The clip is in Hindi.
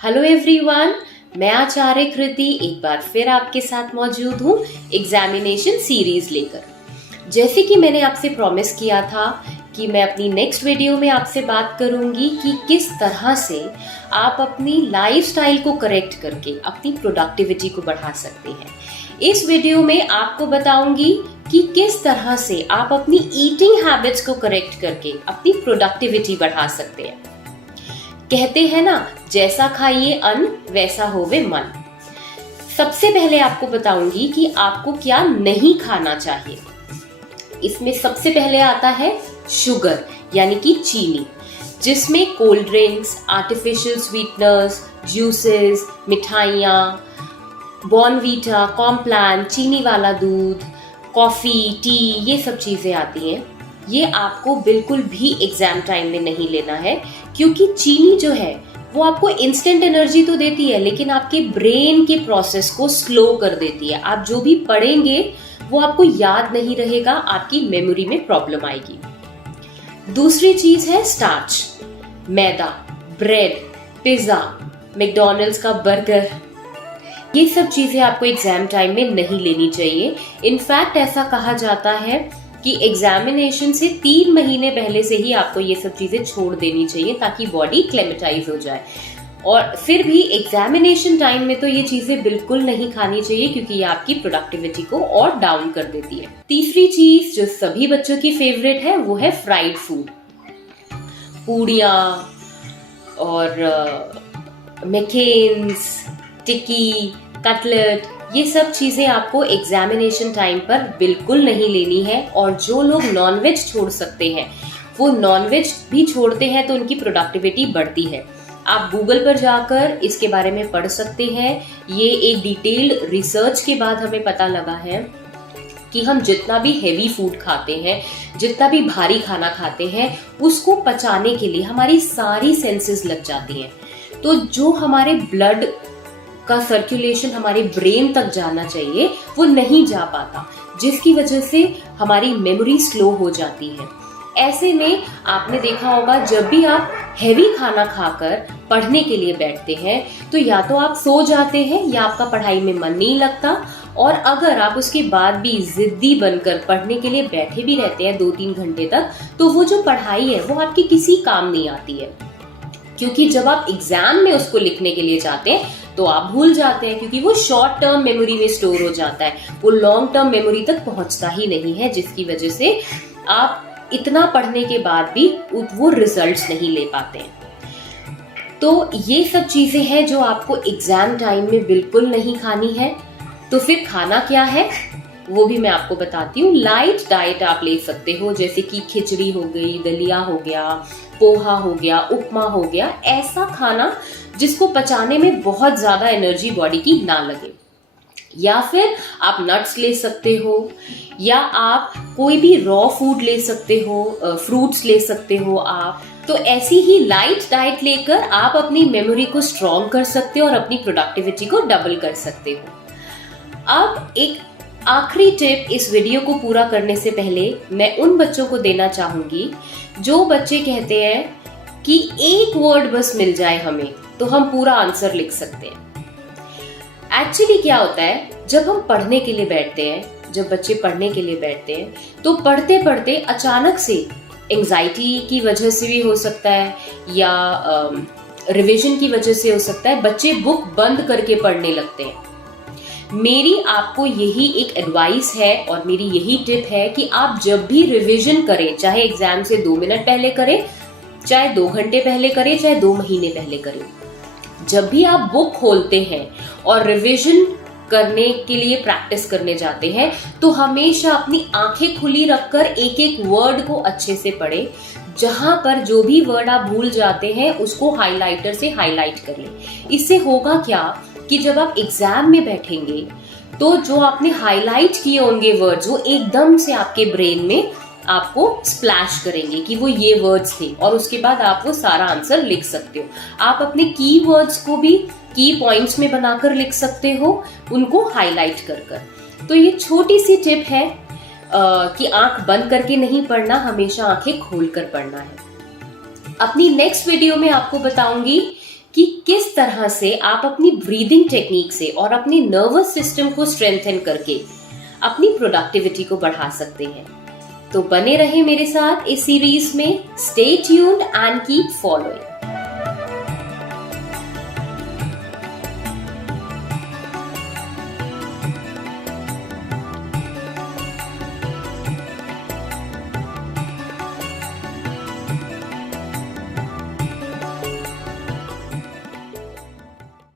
हेलो एवरीवन, मैं आचार्य कृति एक बार फिर आपके साथ मौजूद हूँ एग्जामिनेशन सीरीज लेकर। जैसे कि मैंने आपसे प्रॉमिस किया था कि मैं अपनी नेक्स्ट वीडियो में आपसे बात करूंगी कि किस तरह से आप अपनी लाइफस्टाइल को करेक्ट करके अपनी प्रोडक्टिविटी को बढ़ा सकते हैं। इस वीडियो में आपको बताऊंगी कि किस तरह से आप अपनी ईटिंग हैबिट्स को करेक्ट करके अपनी प्रोडक्टिविटी बढ़ा सकते हैं। कहते हैं ना, जैसा खाइए अन्न वैसा होवे मन। सबसे पहले आपको बताऊंगी कि आपको क्या नहीं खाना चाहिए। इसमें सबसे पहले आता है शुगर यानी कि चीनी, जिसमें cold drinks, artificial sweeteners, juices, मिठाइयाँ, बॉर्नवीटा, कॉम्प्लान, चीनी वाला दूध, कॉफी, टी, ये सब चीजें आती हैं। ये आपको बिल्कुल भी एग्जाम टाइम में नहीं लेना है, क्योंकि चीनी जो है वो आपको इंस्टेंट एनर्जी तो देती है, लेकिन आपके ब्रेन के प्रोसेस को स्लो कर देती है। आप जो भी पढ़ेंगे वो आपको याद नहीं रहेगा, आपकी मेमोरी में प्रॉब्लम आएगी। दूसरी चीज है स्टार्च, मैदा, ब्रेड, पिज्जा, मैकडॉनल्ड्स का बर्गर, ये सब चीजें आपको एग्जाम टाइम में नहीं लेनी चाहिए। इनफैक्ट ऐसा कहा जाता है कि एग्जामिनेशन से 3 महीने पहले से ही आपको ये सब चीजें छोड़ देनी चाहिए, ताकि बॉडी क्लेमेटाइज हो जाए। और फिर भी एग्जामिनेशन टाइम में तो ये चीजें बिल्कुल नहीं खानी चाहिए, क्योंकि ये आपकी प्रोडक्टिविटी को और डाउन कर देती है। तीसरी चीज जो सभी बच्चों की फेवरेट है वो है फ्राइड फूड, पूड़ियाँ और मैकेन्स, टिक्की, कटलेट, ये सब चीजें आपको एग्जामिनेशन टाइम पर बिल्कुल नहीं लेनी है। और जो लोग नॉनवेज छोड़ सकते हैं वो नॉनवेज भी छोड़ते हैं, तो उनकी प्रोडक्टिविटी बढ़ती है। आप गूगल पर जाकर इसके बारे में पढ़ सकते हैं। ये एक डिटेल्ड रिसर्च के बाद हमें पता लगा है कि हम जितना भी हेवी फूड खाते हैं, जितना भी भारी खाना खाते हैं, उसको पचाने के लिए हमारी सारी सेंसेस लग जाती हैं। तो जो हमारे ब्लड का सर्कुलेशन हमारे ब्रेन तक जाना चाहिए वो नहीं जा पाता, जिसकी वजह से हमारी मेमोरी स्लो हो जाती है। ऐसे में आपने देखा होगा, जब भी आप हैवी खाना खाकर पढ़ने के लिए बैठते हैं तो या तो आप सो जाते हैं या आपका पढ़ाई में मन नहीं लगता। और अगर आप उसके बाद भी जिद्दी बनकर पढ़ने के लिए बैठे भी रहते हैं 2-3 घंटे तक, तो वो जो पढ़ाई है वो आपकी किसी काम नहीं आती है, क्योंकि जब आप एग्जाम में उसको लिखने के लिए जाते हैं तो आप भूल जाते हैं, क्योंकि वो शॉर्ट टर्म मेमोरी में स्टोर हो जाता है, वो लॉन्ग टर्म मेमोरी तक पहुंचता ही नहीं है, जिसकी वजह से आप इतना पढ़ने के बाद भी वो रिजल्ट्स नहीं ले पाते हैं। तो ये सब चीजें हैं जो आपको एग्जाम टाइम में बिल्कुल नहीं खानी है। तो फिर खाना क्या है वो भी मैं आपको बताती हूँ। लाइट डाइट आप ले सकते हो, जैसे कि खिचड़ी हो गई, दलिया हो गया, पोहा हो गया, उपमा हो गया। ऐसा खाना जिसको पचाने में बहुत ज्यादा एनर्जी बॉडी की ना लगे। या फिर आप नट्स ले सकते हो, या आप कोई भी रॉ फूड ले सकते हो, फ्रूट्स ले सकते हो आप। तो ऐसी ही लाइट डाइट लेकर आप अपनी मेमोरी को स्ट्रॉन्ग कर सकते हो और अपनी प्रोडक्टिविटी को डबल कर सकते हो। अब एक आखिरी टिप इस वीडियो को पूरा करने से पहले मैं उन बच्चों को देना चाहूंगी जो बच्चे कहते हैं कि एक वर्ड बस मिल जाए हमें तो हम पूरा आंसर लिख सकते हैं। एक्चुअली क्या होता है, जब हम पढ़ने के लिए बैठते हैं, जब बच्चे पढ़ने के लिए बैठते हैं, तो पढ़ते पढ़ते अचानक से एंजाइटी की वजह से भी हो सकता है, या रिवीजन की वजह से हो सकता है, बच्चे बुक बंद करके पढ़ने लगते हैं। मेरी आपको यही एक एडवाइस है और मेरी यही टिप है कि आप जब भी रिवीजन करें, चाहे एग्जाम से 2 मिनट पहले करें, चाहे 2 घंटे पहले करें, चाहे 2 महीने पहले करें, जब भी आप बुक खोलते हैं और रिवीजन करने के लिए प्रैक्टिस करने जाते हैं, तो हमेशा अपनी आंखें खुली रखकर एक एक वर्ड को अच्छे से पढ़ें। जहां पर जो भी वर्ड आप भूल जाते हैं उसको हाइलाइटर से हाईलाइट कर लें। इससे होगा क्या कि जब आप एग्जाम में बैठेंगे तो जो आपने हाईलाइट किए होंगे वर्ड्स, वो एकदम से आपके ब्रेन में आपको स्प्लैश करेंगे कि वो ये वर्ड्स थे, और उसके बाद आप वो सारा आंसर लिख सकते हो। आप अपने की वर्ड्स को भी की पॉइंट्स में बनाकर लिख सकते हो, उनको हाईलाइट कर कर। तो ये छोटी सी टिप है कि आंख बंद करके नहीं पढ़ना, हमेशा आंखें खोल कर पढ़ना है। अपनी नेक्स्ट वीडियो में आपको बताऊंगी कि किस तरह से आप अपनी ब्रीदिंग टेक्निक से और अपनी नर्वस सिस्टम को स्ट्रेंथन करके अपनी प्रोडक्टिविटी को बढ़ा सकते हैं। तो बने रहे मेरे साथ इस सीरीज में। Stay tuned and keep following.